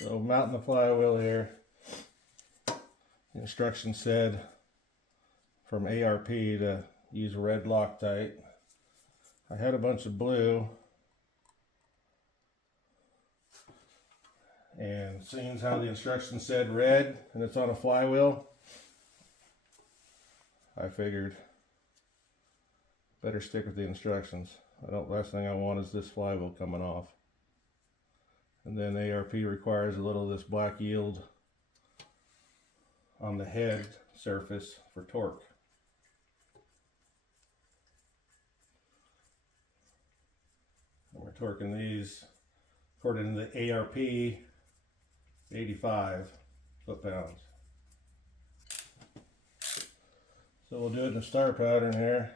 So mounting the flywheel here. The instructions said from ARP to use red Loctite. I had a bunch of blue, and seeing how the instructions said red and it's on a flywheel, I figured better stick with the instructions. Last thing I want is this flywheel coming off. And then ARP requires a little of this black yield on the head surface for torque. And we're torquing these according to the ARP 85 foot-pounds. So we'll do it in a star pattern here.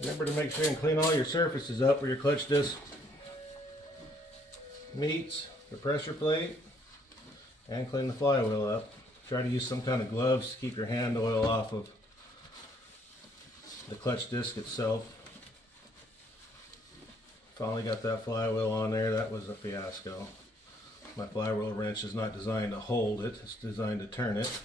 Remember to make sure and clean all your surfaces up where your clutch disc meets the pressure plate, and clean the flywheel up. Try to use some kind of gloves to keep your hand oil off of the clutch disc itself. Finally got that flywheel on there. That was a fiasco. My flywheel wrench is not designed to hold it, it's designed to turn it.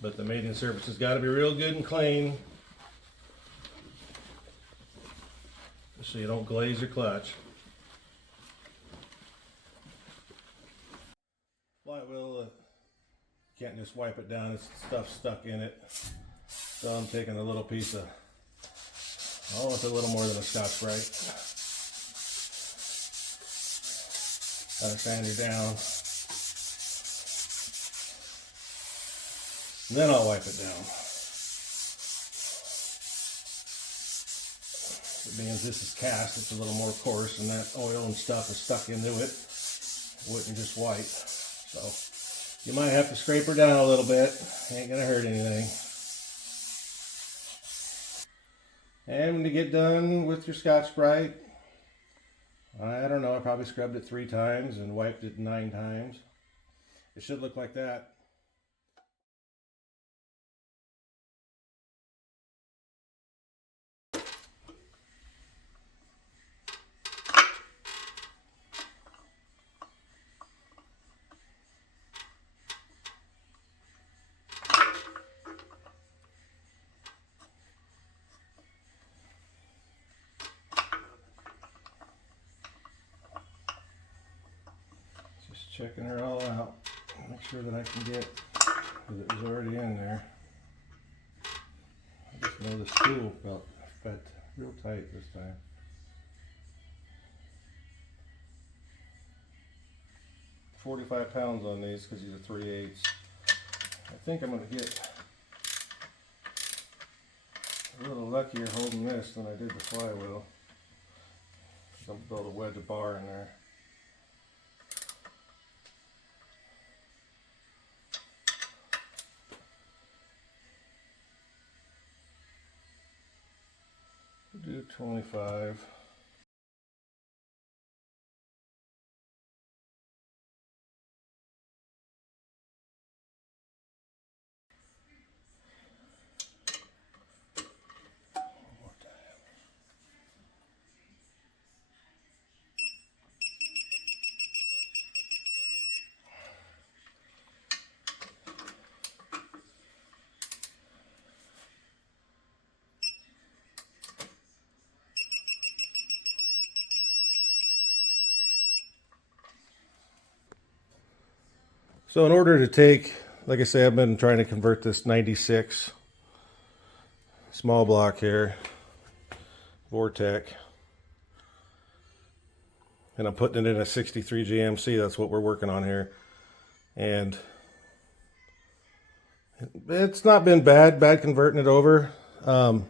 But the mating surface has got to be real good and clean so you don't glaze your clutch. Flywheel, can't just wipe it down, it's stuff stuck in it. So I'm taking a little piece of, oh, it's a little more than a Scotch-Brite. Gotta sand it down. And then I'll wipe it down. Being as this is cast, it's a little more coarse, and that oil and stuff is stuck into it. It wouldn't just wipe. So you might have to scrape her down a little bit. Ain't gonna hurt anything. And when you get done with your Scotch-Brite, I don't know, I probably scrubbed it 3 times and wiped it 9 times. It should look like that. Checking her all out, make sure that I can get, because it was already in there. I just know the spool felt real tight this time. $45 on these because these are 3/8. I think I'm going to get a little luckier holding this than I did the flywheel. I'm going to build a wedge bar in there. Do 25. So in order to take, like I say, I've been trying to convert this 96 small block here, Vortec, and I'm putting it in a 63 GMC. That's what we're working on here. And it's not been bad converting it over. Had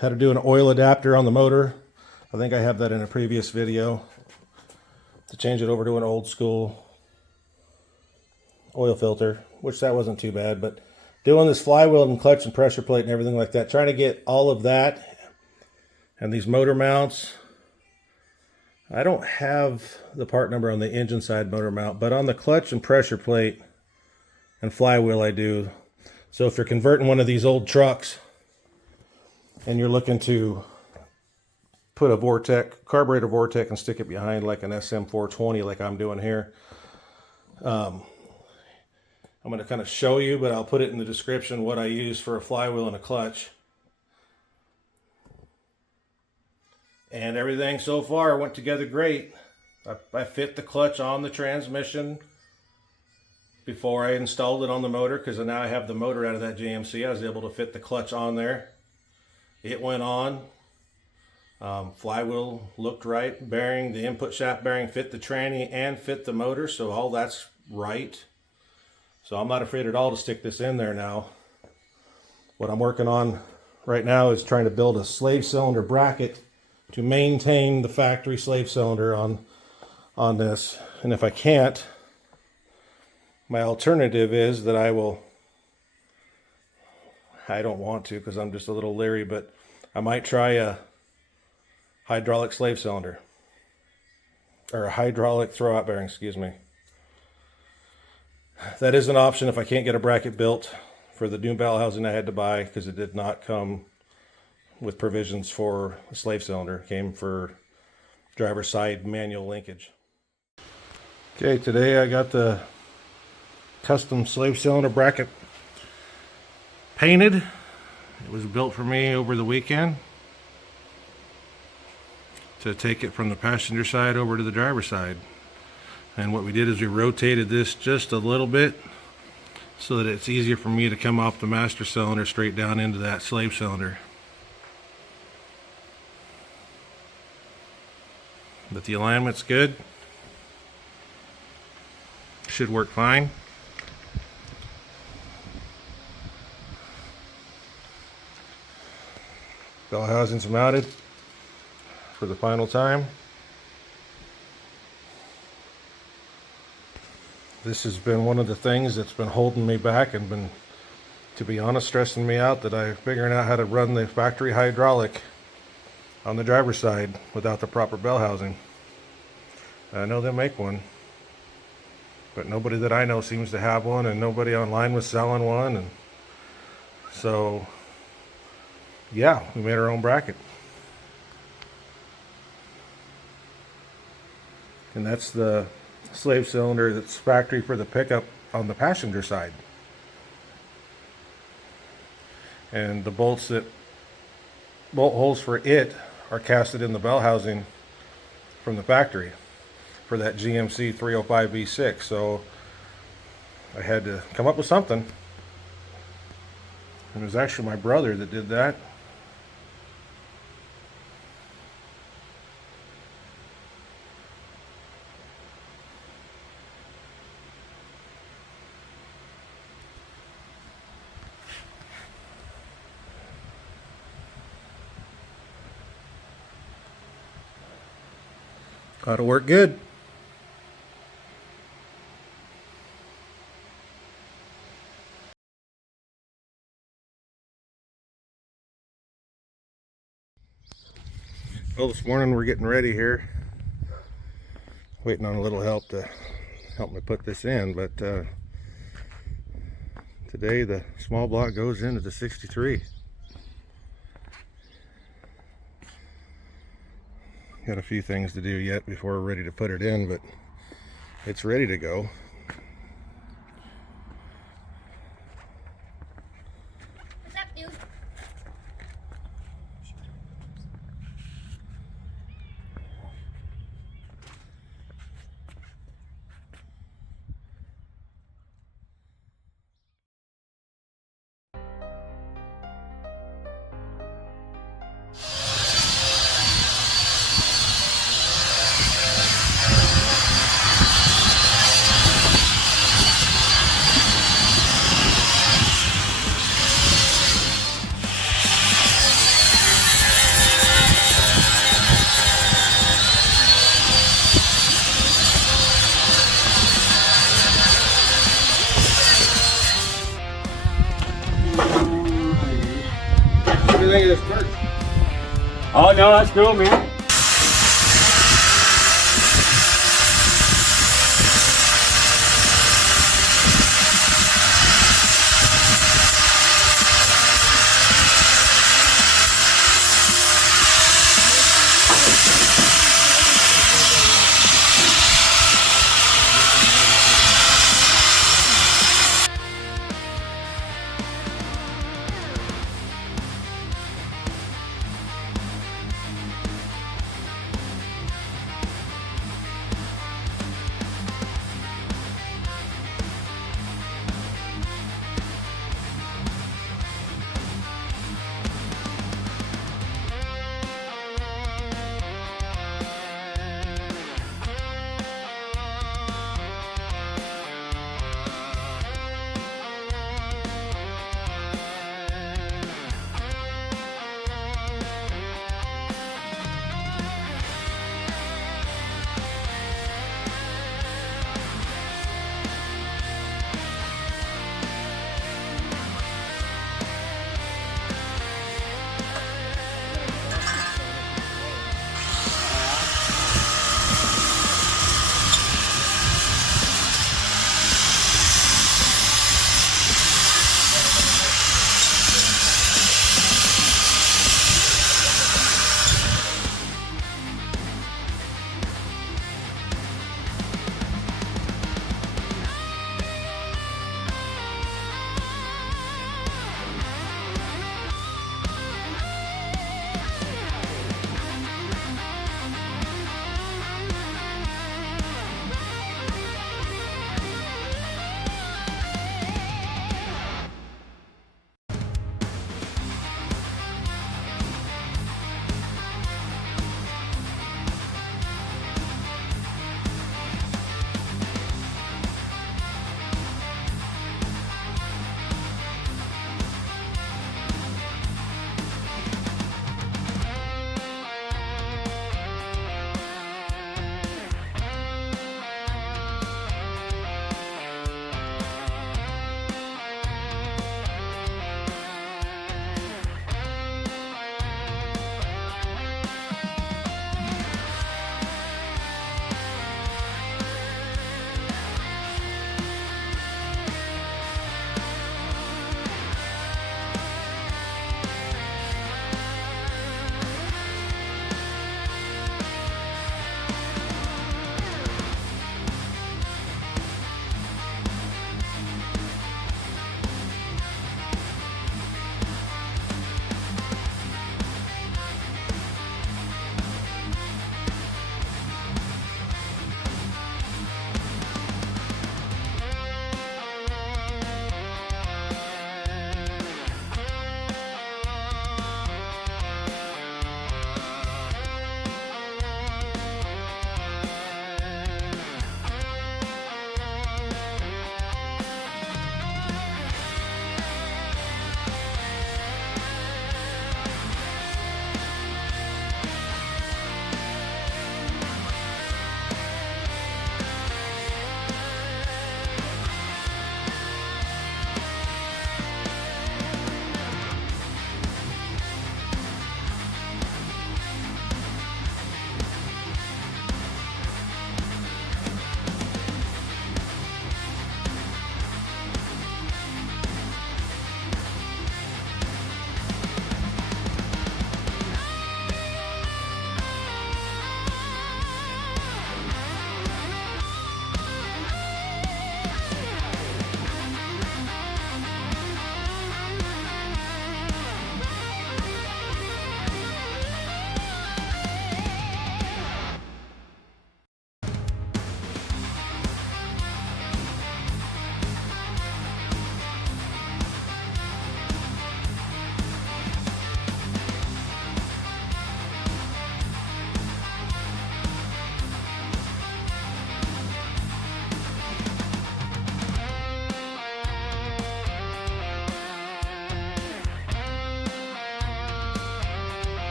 to do an oil adapter on the motor. I think I have that in a previous video, to change it over to an old school oil filter, which that wasn't too bad. But doing this flywheel and clutch and pressure plate and everything like that, trying to get all of that and these motor mounts. I don't have the part number on the engine side motor mount, but on the clutch and pressure plate and flywheel I do. So if you're converting one of these old trucks and you're looking to put a Vortec, carburetor Vortec, and stick it behind like an SM420 like I'm doing here, I'm going to kind of show you, but I'll put it in the description what I use for a flywheel and a clutch. And everything so far went together great. I fit the clutch on the transmission before I installed it on the motor, because now I have the motor out of that GMC. I was able to fit the clutch on there. It went on. Flywheel looked right. Bearing, the input shaft bearing fit the tranny and fit the motor, so all that's right. So I'm not afraid at all to stick this in there now. What I'm working on right now is trying to build a slave cylinder bracket to maintain the factory slave cylinder on this. And if I can't, my alternative is that I don't want to because I'm just a little leery, but I might try a hydraulic slave cylinder, or a hydraulic throwout bearing, excuse me. That is an option if I can't get a bracket built for the new bell housing I had to buy, because it did not come with provisions for a slave cylinder. It came for driver's side manual linkage. Okay, today I got the custom slave cylinder bracket painted. It was built for me over the weekend to take it from the passenger side over to the driver's side. And what we did is we rotated this just a little bit so that it's easier for me to come off the master cylinder straight down into that slave cylinder. But the alignment's good. Should work fine. Bell housing's mounted for the final time. This has been one of the things that's been holding me back and been, to be honest, stressing me out, that I'm figuring out how to run the factory hydraulic on the driver's side without the proper bell housing. I know they make one, but nobody that I know seems to have one, and nobody online was selling one. And so, yeah, we made our own bracket. And that's the slave cylinder that's factory for the pickup on the passenger side. And the bolt holes for it are casted in the bell housing from the factory for that GMC 305 V6. So I had to come up with something. And it was actually my brother that did that. Ought to work good. Well, this morning we're getting ready here. Waiting on a little help to help me put this in, but today the small block goes into the 63. Got a few things to do yet before we're ready to put it in, but it's ready to go. What's up, dude? think of this perch? Oh no, that's cool, man.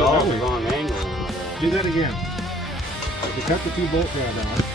All the wrong angle. Do that again. You cut the 2 bolt rod off.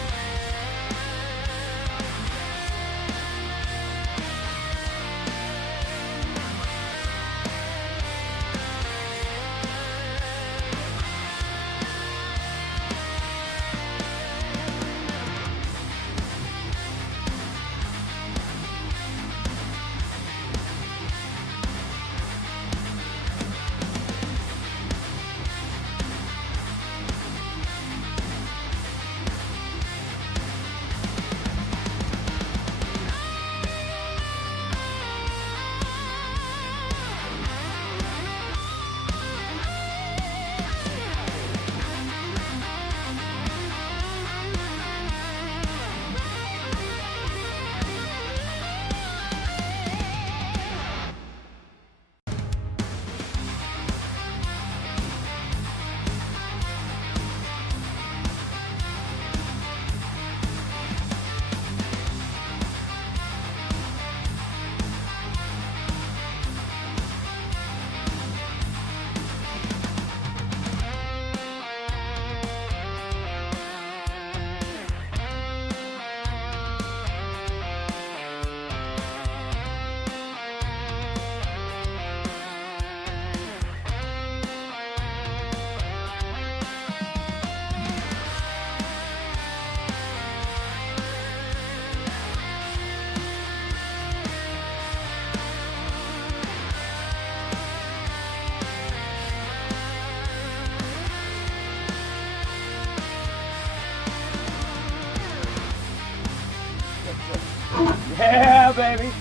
Yeah, baby.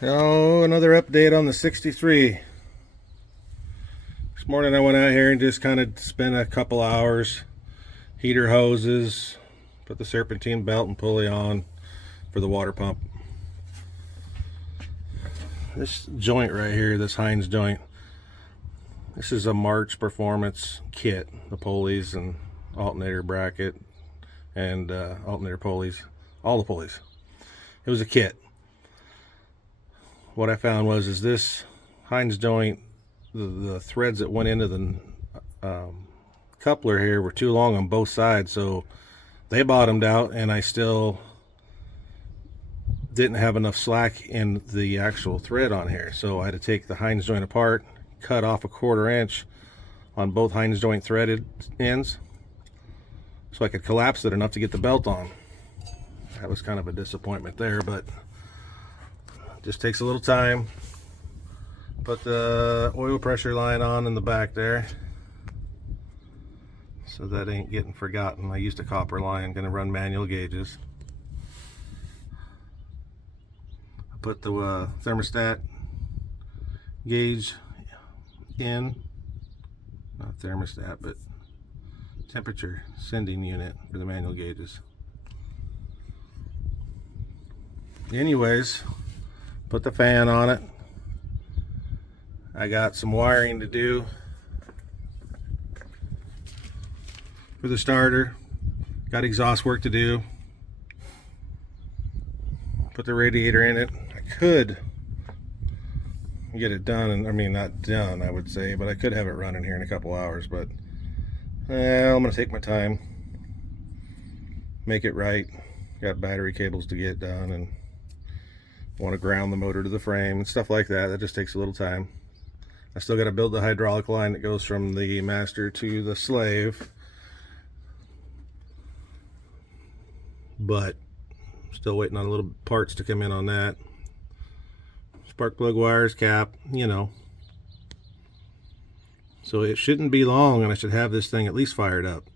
Oh, another update on the 63. morning I went out here and just kind of spent a couple hours, heater hoses, put the serpentine belt and pulley on for the water pump. This joint right here, this Heinz joint, this is a March Performance kit. The pulleys and alternator bracket and alternator pulleys, all the pulleys. It was a kit. What I found was this Heinz joint, the threads that went into the coupler here were too long on both sides, so they bottomed out, and I still didn't have enough slack in the actual thread on here, so I had to take the Heinz joint apart, cut off a 1/4 inch on both Heinz joint threaded ends so I could collapse it enough to get the belt on. That was kind of a disappointment there, but it just takes a little time. Put the oil pressure line on in the back there so that ain't getting forgotten. I used a copper line, gonna run manual gauges. I put the thermostat gauge in, not thermostat, but temperature sending unit for the manual gauges. Anyways, put the fan on it. I got some wiring to do for the starter. Got exhaust work to do. Put the radiator in it. I could get it done, and I mean not done I would say, but I could have it running here in a couple hours, but I'm gonna take my time, make it right. Got battery cables to get done, and want to ground the motor to the frame and stuff like that. That just takes a little time. I still got to build the hydraulic line that goes from the master to the slave, but still waiting on little parts to come in on that. Spark plug wires, cap, you know. So it shouldn't be long, and I should have this thing at least fired up.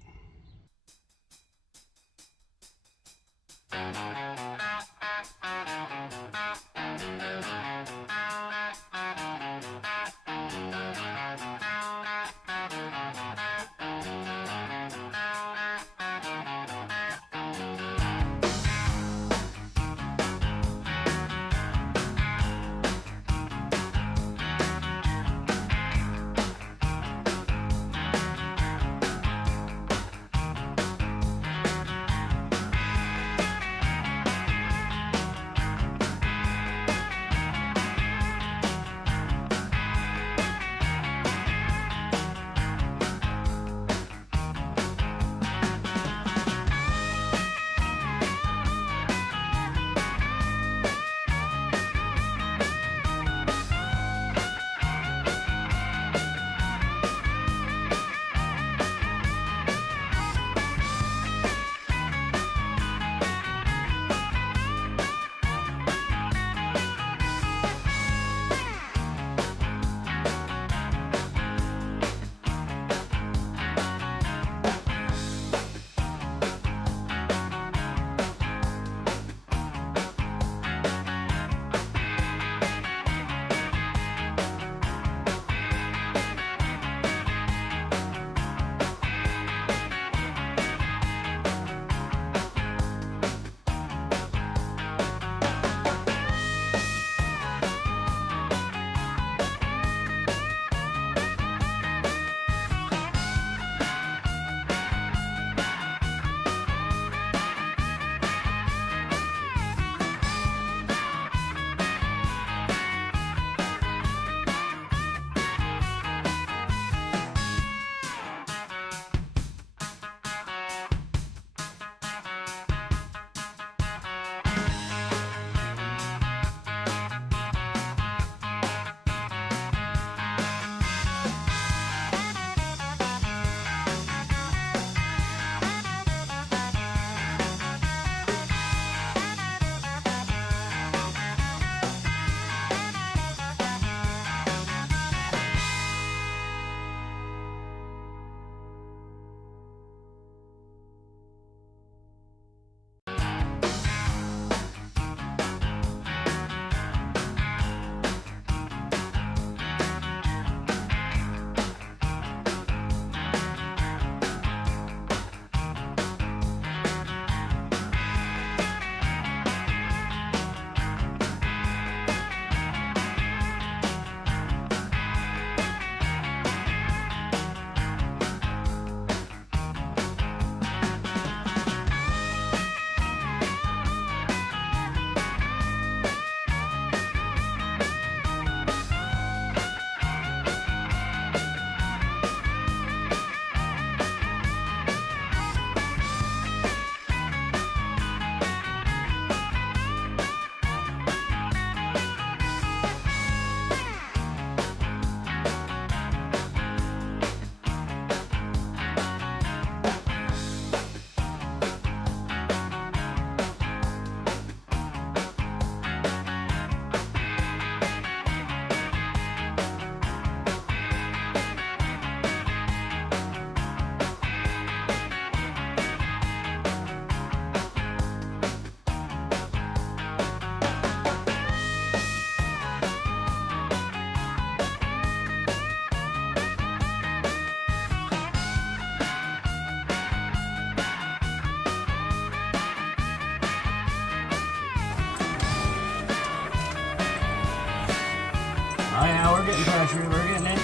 Oh yeah, we're getting pressure. We're getting it.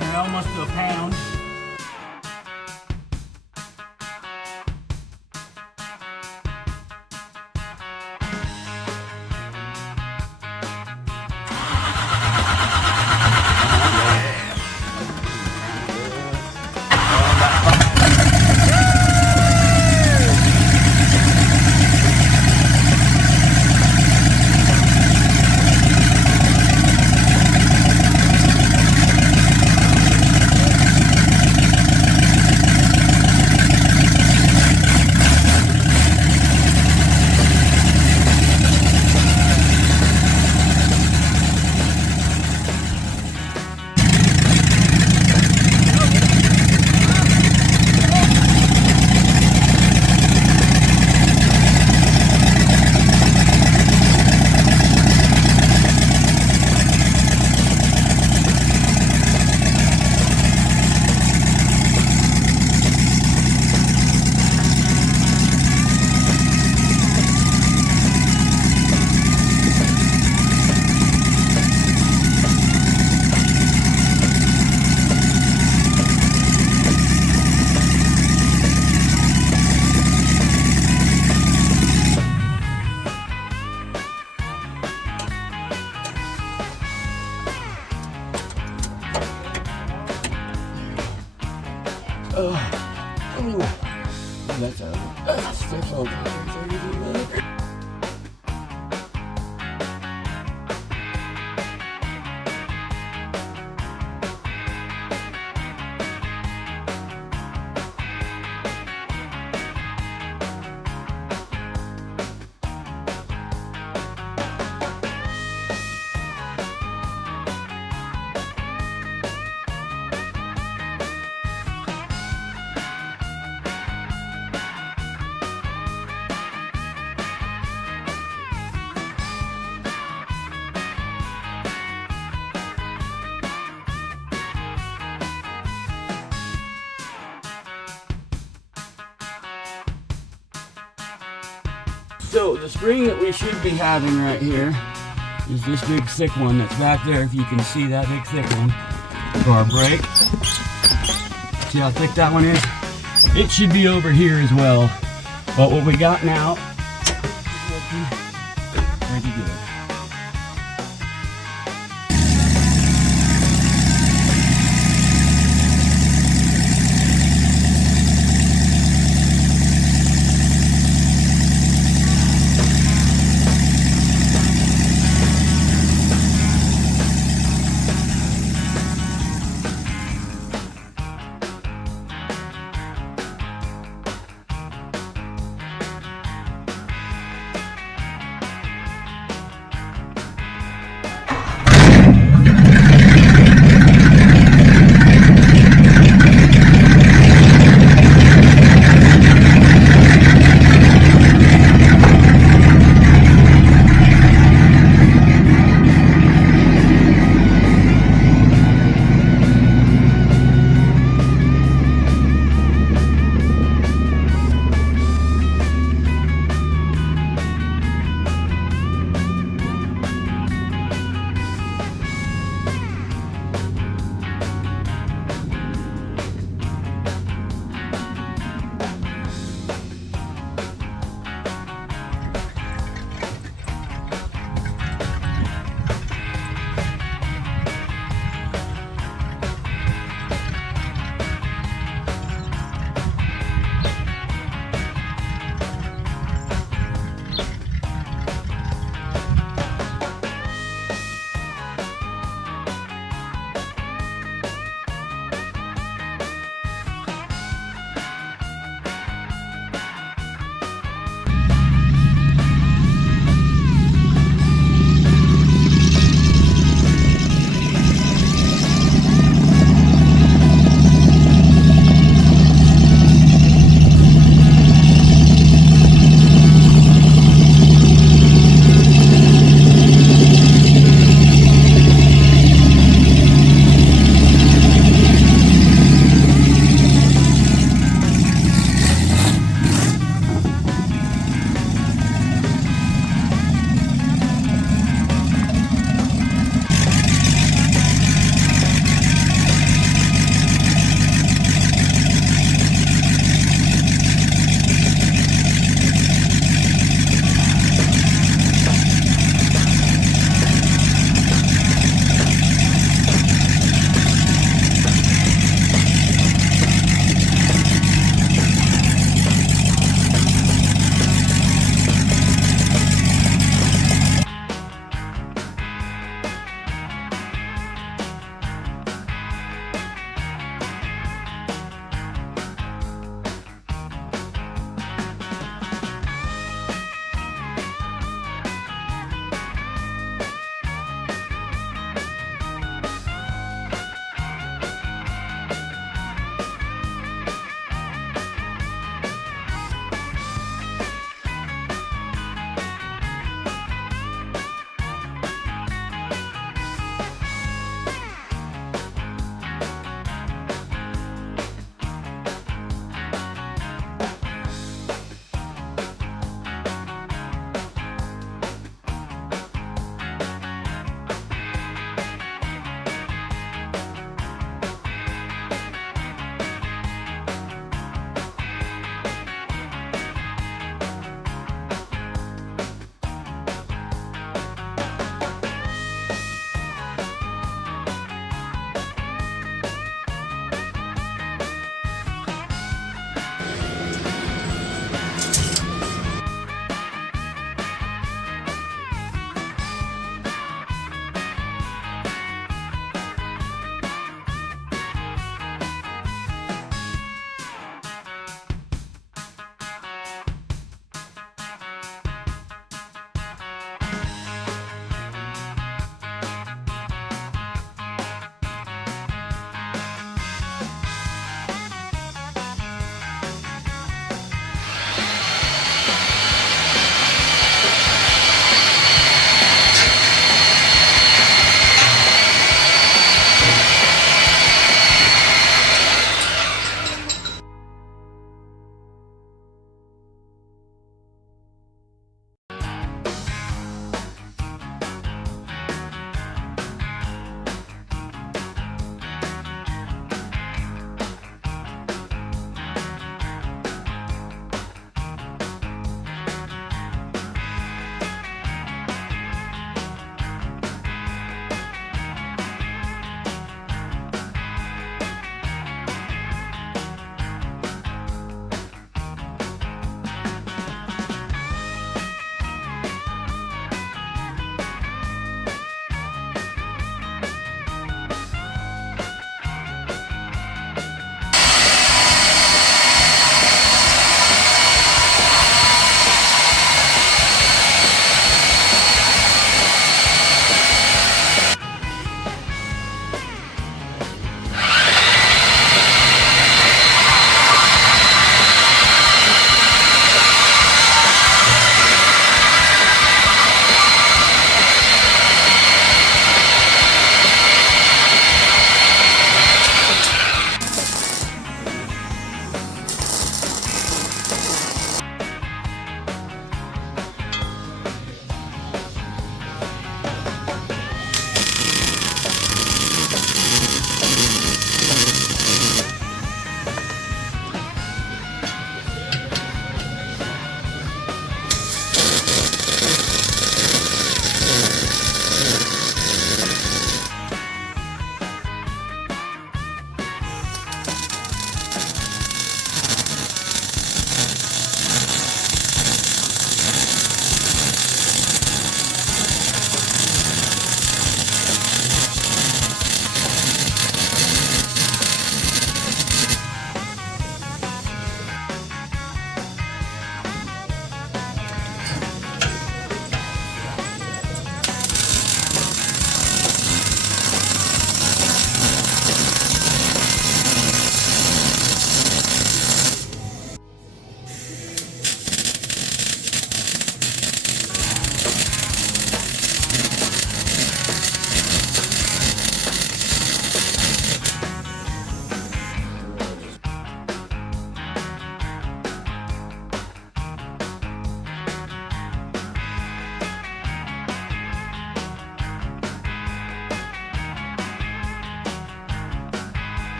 We're almost to a pound. That's stiff old. So the spring that we should be having right here is this big thick one that's back there, if you can see that big thick one, for our brake. See how thick that one is? It should be over here as well. But what we got now